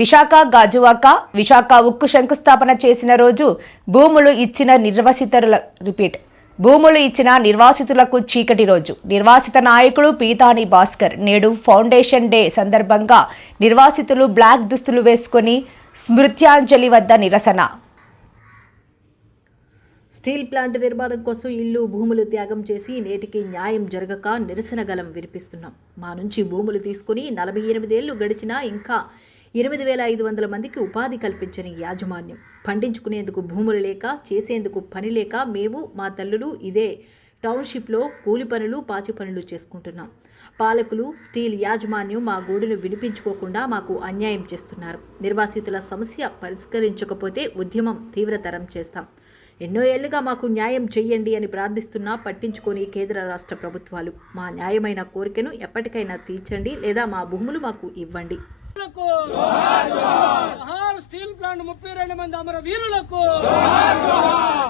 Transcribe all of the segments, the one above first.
విశాఖ గాజువాక విశాఖ ఉక్కు శంకుస్థాపన చేసిన రోజు భూములు ఇచ్చిన నిర్వసితుల రిపీట్. భూములు ఇచ్చిన నిర్వాసితులకు చీకటి రోజు. నిర్వాసిత నాయకుడు పీతాని భాస్కర్. నేడు ఫౌండేషన్ డే సందర్భంగా నిర్వాసితులు బ్లాక్ దుస్తులు వేసుకొని స్మృత్యాంజలి వద్ద నిరసన. స్టీల్ ప్లాంట్ నిర్మాణం కోసం ఇల్లు భూములు త్యాగం చేసి నేటికి న్యాయం జరగక నిరసన గలం వినిపిస్తున్నాం. మా నుంచి భూములు తీసుకుని నలభై ఎనిమిదేళ్ళు గడిచినా ఇంకా ఎనిమిది వేల ఐదు వందల మందికి ఉపాధి కల్పించని యాజమాన్యం. పండించుకునేందుకు భూములు లేక చేసేందుకు పని లేక మేము మా తల్లులు ఇదే టౌన్షిప్లో కూలి పనులు పాచి పనులు చేసుకుంటున్నాం. పాలకులు స్టీల్ యాజమాన్యం మా గోడును వినిపించుకోకుండా మాకు అన్యాయం చేస్తున్నారు. నిర్వాసితుల సమస్య పరిష్కరించకపోతే ఉద్యమం తీవ్రతరం చేస్తాం. ఎన్నో ఏళ్ళుగా మాకు న్యాయం చెయ్యండి అని ప్రార్థిస్తున్నా పట్టించుకొని కేంద్ర రాష్ట్ర ప్రభుత్వాలు. మా న్యాయమైన కోరికను ఎప్పటికైనా తీర్చండి లేదా మా భూములు మాకు ఇవ్వండి. వీరులకు. జోహార్ స్టీల్ ప్లాంట్ ముప్పై రెండు మంది అమర వీరులకు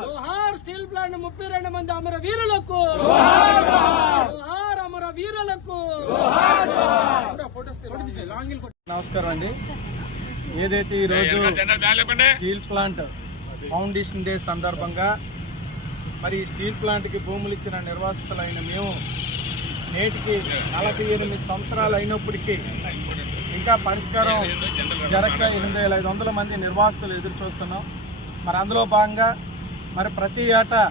జోహార్ స్టీల్ ప్లాంట్ ముప్పై రెండు మంది అమర వీరులకు జోహార్ అమర వీరులకు నమస్కారం అండి. ఏదైతే ఈరోజు స్టీల్ ప్లాంట్ ఫౌండేషన్ డే సందర్భంగా మరి స్టీల్ ప్లాంట్కి భూములు ఇచ్చిన నిర్వాసితులైన మేము నేటికి నలభై ఎనిమిది సంవత్సరాలు అయినప్పటికీ ఇంకా పరిష్కారం జరగక ఎనిమిది వేల ఐదు వందల మంది నిర్వాసితులు ఎదురు చూస్తున్నాం మరి అందులో భాగంగా మరి ప్రతి ఏటా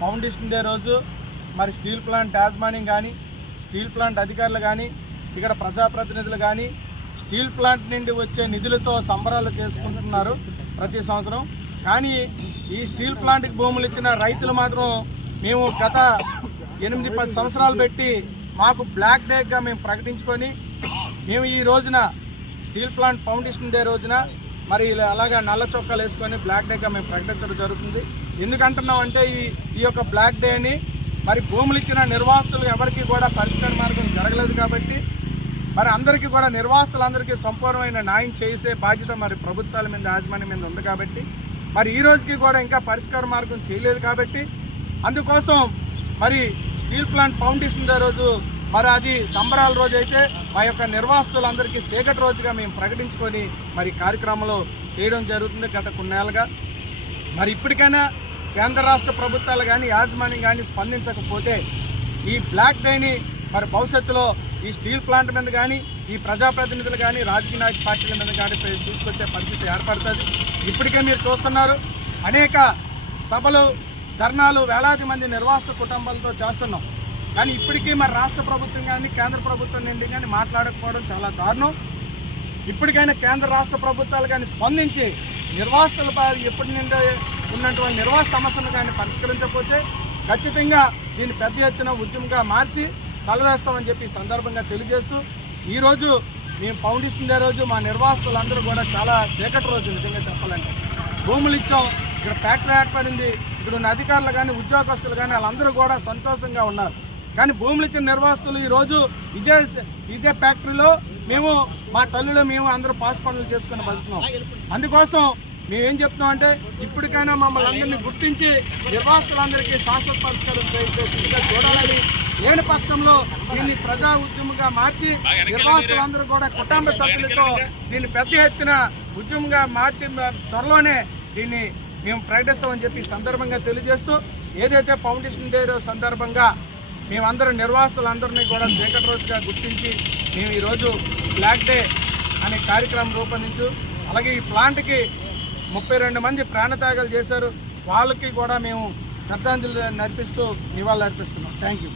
ఫౌండేషన్ డే రోజు మరి స్టీల్ ప్లాంట్ యాజమాన్యం కానీ స్టీల్ ప్లాంట్ అధికారులు కానీ ఇక్కడ ప్రజాప్రతినిధులు కానీ స్టీల్ ప్లాంట్ నుండి వచ్చే నిధులతో సంబరాలు చేసుకుంటున్నారు ప్రతి సంవత్సరం. కానీ ఈ స్టీల్ ప్లాంట్కి భూములు ఇచ్చిన రైతులు మాత్రం మేము గత ఎనిమిది పది సంవత్సరాలు పెట్టి మాకు బ్లాక్ డేగా మేము ప్రకటించుకొని మేము ఈ రోజున స్టీల్ ప్లాంట్ ఫౌండేషన్ డే రోజున మరి ఇలా అలాగా నల్ల చొక్కాలు వేసుకొని బ్లాక్ డేగా మేము ప్రకటించడం జరుగుతుంది. ఎందుకంటున్నాం అంటే ఈ ఈ యొక్క బ్లాక్ డేని మరి భూములు ఇచ్చిన నిర్వాసితులు ఎవరికి కూడా పరిష్కార మార్గం జరగలేదు కాబట్టి మరి అందరికీ కూడా నిర్వాసితులందరికీ సంపూర్ణమైన న్యాయం చేసే బాధ్యత మరి ప్రభుత్వాల మీద యాజమాన్యం మీద ఉంది కాబట్టి మరి ఈ రోజుకి కూడా ఇంకా పరిష్కార మార్గం చేయలేదు కాబట్టి అందుకోసం మరి స్టీల్ ప్లాంట్ ఫౌండేషన్ డే రోజు మరి అది సంబరాల రోజు అయితే మా యొక్క నిర్వాసితులందరికీ చీకటి రోజుగా మేము ప్రకటించుకొని మరి కార్యక్రమంలో చేయడం జరుగుతుంది గత కొన్నేళ్ళగా. మరి ఇప్పటికైనా కేంద్ర రాష్ట్ర ప్రభుత్వాలు కానీ యాజమాన్యం కానీ స్పందించకపోతే ఈ బ్లాక్ డేని మరి భవిష్యత్తులో ఈ స్టీల్ ప్లాంట్ మీద కానీ ఈ ప్రజాప్రతినిధులు కానీ రాజకీయ నాయక పార్టీల మీద కానీ తీసుకొచ్చే పరిస్థితి ఏర్పడుతుంది. ఇప్పటికే మీరు చూస్తున్నారు అనేక సభలు ధర్నాలు వేలాది మంది నిర్వాసిత కుటుంబాలతో చేస్తున్నాం. కానీ ఇప్పటికీ మరి రాష్ట్ర ప్రభుత్వం కానీ కేంద్ర ప్రభుత్వం నుండి కానీ మాట్లాడకపోవడం చాలా దారుణం. ఇప్పటికైనా కేంద్ర రాష్ట్ర ప్రభుత్వాలు కానీ స్పందించి నిర్వాసితులపై ఎప్పటి నుండి ఉన్నటువంటి నిర్వాస సమస్యలు కానీ పరిష్కరించకపోతే ఖచ్చితంగా దీన్ని పెద్ద ఎత్తున ఉద్యమంగా మార్చి తలవేస్తామని చెప్పి సందర్భంగా తెలియజేస్తూ ఈరోజు మేము ఫౌండేషన్ డే రోజు మా నిర్వాసితులందరూ కూడా చాలా చీకటి రోజు నిజంగా చెప్పాలంటే. భూములు ఇచ్చాం ఇక్కడ ఫ్యాక్టరీ ఏర్పడింది ఇక్కడ ఉన్న అధికారులు కానీ ఉద్యోగస్తులు కానీ వాళ్ళందరూ కూడా సంతోషంగా ఉన్నారు. కానీ భూములు ఇచ్చిన నిర్వాసితులు ఈ రోజు ఇదే ఇదే ఫ్యాక్టరీలో మేము మా తల్లిలో మేము అందరూ పాస్ పనులు చేసుకుని వెళ్తున్నాం. అందుకోసం మేమేం చెప్తున్నాం అంటే ఇప్పటికైనా మమ్మల్ని అందరినీ గుర్తించి నిర్వాసితులందరికీ శాశ్వత పరిష్కారం చేసే చూడాలని లేని పక్షంలో దీన్ని ప్రజా ఉద్యమంగా మార్చి నిర్వాసితులందరూ కూడా కుటుంబ సభ్యులతో దీన్ని పెద్ద ఎత్తున ఉద్యమంగా మార్చిన త్వరలోనే దీన్ని మేము ప్రకటిస్తామని చెప్పి సందర్భంగా తెలియజేస్తూ ఏదైతే ఫౌండేషన్ డే సందర్భంగా మేమందరం నిర్వాసితులందరినీ కూడా చీకటి రోజుగా గుర్తించి మేము ఈరోజు బ్లాక్ డే అనే కార్యక్రమం రూపొందించు. అలాగే ఈ ప్లాంట్కి ముప్పై రెండు మంది ప్రాణత్యాగాలు చేశారు. వాళ్ళకి కూడా మేము శ్రద్ధాంజలి నడిపిస్తూ నివాళులు అర్పిస్తున్నాం థ్యాంక్ యూ